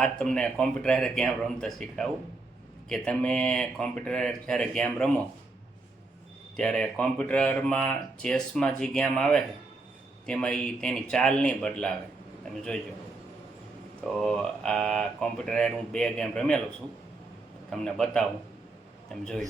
આ તમને કોમ્પ્યુટર હારે ગેમ રમતા શીખડાવું કે તમે કોમ્પ્યુટર જ્યારે ગેમ રમો ત્યારે કોમ્પ્યુટરમાં ચેસમાં જે ગેમ આવે છે તેમાં તેની ચાલ નહીં બદલાવે. તમે જોઈજો. તો આ કોમ્પ્યુટર હારે હું 2 ગેમ રમેલો છું, તમને બતાવું, તમે જોઈ.